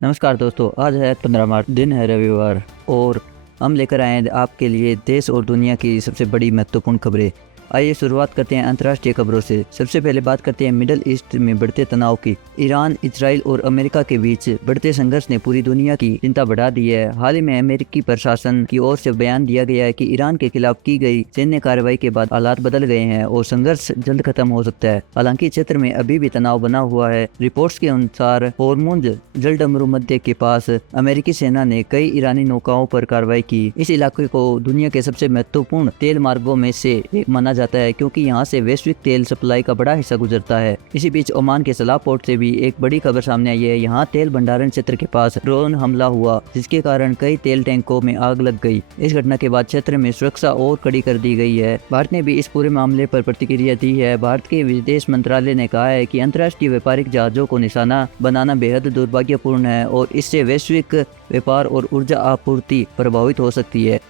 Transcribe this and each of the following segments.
नमस्कार दोस्तों, आज है 15 मार्च, दिन है रविवार और हम लेकर आए हैं आपके लिए देश और दुनिया की सबसे बड़ी महत्वपूर्ण खबरें। आइए शुरुआत करते हैं अंतर्राष्ट्रीय खबरों से। सबसे पहले बात करते हैं मिडल ईस्ट में बढ़ते तनाव की। ईरान, इजराइल और अमेरिका के बीच बढ़ते संघर्ष ने पूरी दुनिया की चिंता बढ़ा दी है। हाल ही में अमेरिकी प्रशासन की ओर से बयान दिया गया है कि ईरान के खिलाफ की गई सैन्य कार्रवाई के बाद हालात बदल गए हैं और संघर्ष जल्द खत्म हो सकता है। हालांकि क्षेत्र में अभी भी तनाव बना हुआ है। रिपोर्ट्स के अनुसार होर्मुज जलडमरू के पास अमेरिकी सेना ने कई ईरानी नौकाओं पर कार्रवाई की। इस इलाके को दुनिया के सबसे महत्वपूर्ण तेल मार्गों में से एक माना जाता है क्योंकि यहाँ से वैश्विक तेल सप्लाई का बड़ा हिस्सा गुजरता है। इसी बीच ओमान के सलाह पोर्ट से भी एक बड़ी खबर सामने आई है। यहाँ तेल भंडारण क्षेत्र के पास ड्रोन हमला हुआ जिसके कारण कई तेल टैंकों में आग लग गई। इस घटना के बाद क्षेत्र में सुरक्षा और कड़ी कर दी गई है। भारत ने भी इस पूरे मामले पर प्रतिक्रिया दी है। भारत के विदेश मंत्रालय ने कहा है कि अंतर्राष्ट्रीय व्यापारिक जहाजों को निशाना बनाना बेहद दुर्भाग्यपूर्ण है और इससे वैश्विक व्यापार और ऊर्जा आपूर्ति प्रभावित हो सकती है।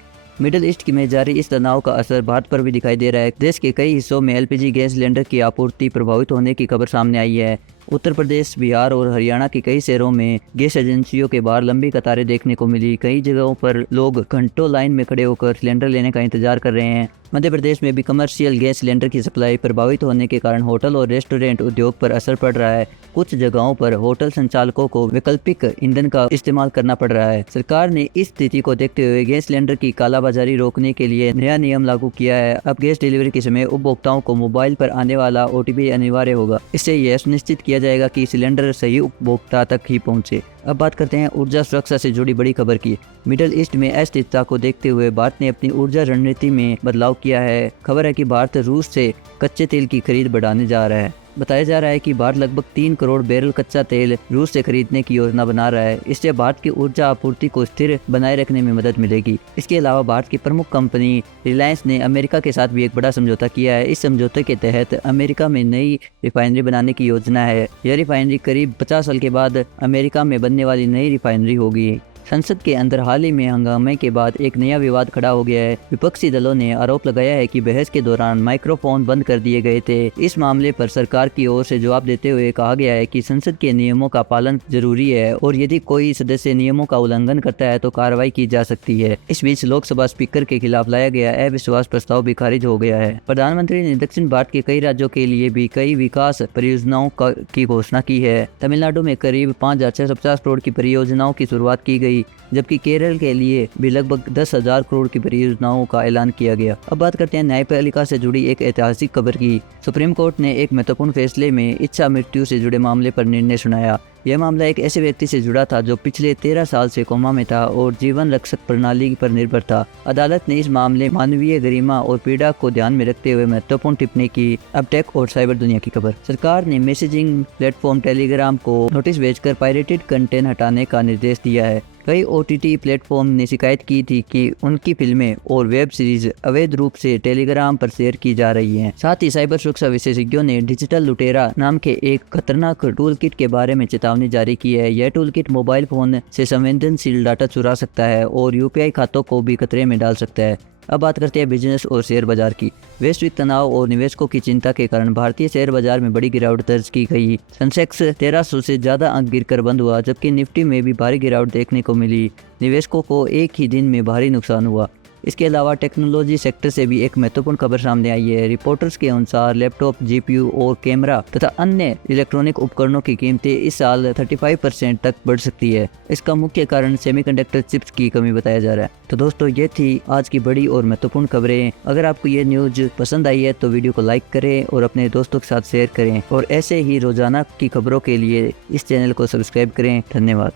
मिडिल ईस्ट में जारी इस तनाव का असर भारत पर भी दिखाई दे रहा है। देश के कई हिस्सों में एलपीजी गैस सिलेंडर की आपूर्ति प्रभावित होने की खबर सामने आई है। उत्तर प्रदेश, बिहार और हरियाणा के कई शहरों में गैस एजेंसियों के बाहर लंबी कतारें देखने को मिली। कई जगहों पर लोग घंटों लाइन में खड़े होकर सिलेंडर लेने का इंतजार कर रहे हैं। मध्य प्रदेश में भी कमर्शियल गैस सिलेंडर की सप्लाई प्रभावित होने के कारण होटल और रेस्टोरेंट उद्योग पर असर पड़ रहा है। कुछ जगहों पर होटल संचालकों को वैकल्पिक ईंधन का इस्तेमाल करना पड़ रहा है। सरकार ने इस स्थिति को देखते हुए गैस सिलेंडर की कालाबाजारी रोकने के लिए नया नियम लागू किया है। अब गैस डिलीवरी के समय उपभोक्ताओं को मोबाइल पर आने वाला ओटीपी अनिवार्य होगा। इससे यह सुनिश्चित किया जाएगा कि सिलेंडर सही उपभोक्ता तक ही पहुंचे। अब बात करते हैं ऊर्जा सुरक्षा से जुड़ी बड़ी खबर की। मिडिल ईस्ट में अस्थिरता को देखते हुए भारत ने अपनी ऊर्जा रणनीति में बदलाव किया है। खबर है कि भारत रूस से कच्चे तेल की खरीद बढ़ाने जा रहा है। बताया जा रहा है कि भारत लगभग 3 करोड़ बैरल कच्चा तेल रूस से खरीदने की योजना बना रहा है। इससे भारत की ऊर्जा आपूर्ति को स्थिर बनाए रखने में मदद मिलेगी। इसके अलावा भारत की प्रमुख कंपनी रिलायंस ने अमेरिका के साथ भी एक बड़ा समझौता किया है। इस समझौते के तहत अमेरिका में नई रिफाइनरी बनाने की योजना है। यह रिफाइनरी करीब 50 साल के बाद अमेरिका में बनने वाली नई रिफाइनरी होगी। संसद के अंदर हाल ही में हंगामे के बाद एक नया विवाद खड़ा हो गया है। विपक्षी दलों ने आरोप लगाया है कि बहस के दौरान माइक्रोफोन बंद कर दिए गए थे। इस मामले पर सरकार की ओर से जवाब देते हुए कहा गया है कि संसद के नियमों का पालन जरूरी है और यदि कोई सदस्य नियमों का उल्लंघन करता है तो कार्रवाई की जा सकती है। इस बीच लोकसभा स्पीकर के खिलाफ लाया गया अविश्वास प्रस्ताव भी खारिज हो गया है। प्रधानमंत्री ने दक्षिण भारत के कई राज्यों के लिए भी कई विकास परियोजनाओं की घोषणा की है। तमिलनाडु में करीब 5,650 करोड़ की परियोजनाओं की शुरुआत की गई, जबकि केरल के लिए भी लगभग 10,000 करोड़ की परियोजनाओं का ऐलान किया गया। अब बात करते हैं न्यायपालिका से जुड़ी एक ऐतिहासिक खबर की। सुप्रीम कोर्ट ने एक महत्वपूर्ण फैसले में इच्छा मृत्यु से जुड़े मामले पर निर्णय सुनाया। यह मामला एक ऐसे व्यक्ति से जुड़ा था जो पिछले 13 साल से कोमा में था और जीवन रक्षक प्रणाली पर निर्भर था। अदालत ने इस मामले मानवीय गरिमा और पीड़ा को ध्यान में रखते हुए महत्वपूर्ण टिप्पणी की। अब टेक और साइबर दुनिया की खबर। सरकार ने मैसेजिंग प्लेटफॉर्म टेलीग्राम को नोटिस भेजकर पायरेटेड कंटेंट हटाने का निर्देश दिया है। कई ओटीटी प्लेटफॉर्म ने शिकायत की थी कि उनकी फिल्में और वेब सीरीज अवैध रूप से टेलीग्राम पर शेयर की जा रही हैं। साथ ही साइबर सुरक्षा विशेषज्ञों ने डिजिटल लुटेरा नाम के एक खतरनाक टूल किट के बारे में चेतावनी जारी की है। यह टूल किट मोबाइल फोन से संवेदनशील डाटा चुरा सकता है और यूपीआई खातों को भी खतरे में डाल सकता है। अब बात करते हैं बिजनेस और शेयर बाजार की। वैश्विक तनाव और निवेशकों की चिंता के कारण भारतीय शेयर बाजार में बड़ी गिरावट दर्ज की गई। सेंसेक्स 1300 से ज्यादा अंक गिरकर बंद हुआ, जबकि निफ्टी में भी भारी गिरावट देखने को मिली। निवेशकों को एक ही दिन में भारी नुकसान हुआ। इसके अलावा टेक्नोलॉजी सेक्टर से भी एक महत्वपूर्ण खबर सामने आई है। रिपोर्टर्स के अनुसार लैपटॉप, जीपीयू और कैमरा तथा अन्य इलेक्ट्रॉनिक उपकरणों की कीमतें इस साल 35% तक बढ़ सकती है। इसका मुख्य कारण सेमीकंडक्टर चिप्स की कमी बताया जा रहा है। तो दोस्तों, ये थी आज की बड़ी और महत्वपूर्ण खबरें। अगर आपको ये न्यूज पसंद आई है तो वीडियो को लाइक करें और अपने दोस्तों के साथ शेयर करें और ऐसे ही रोजाना की खबरों के लिए इस चैनल को सब्सक्राइब करें। धन्यवाद।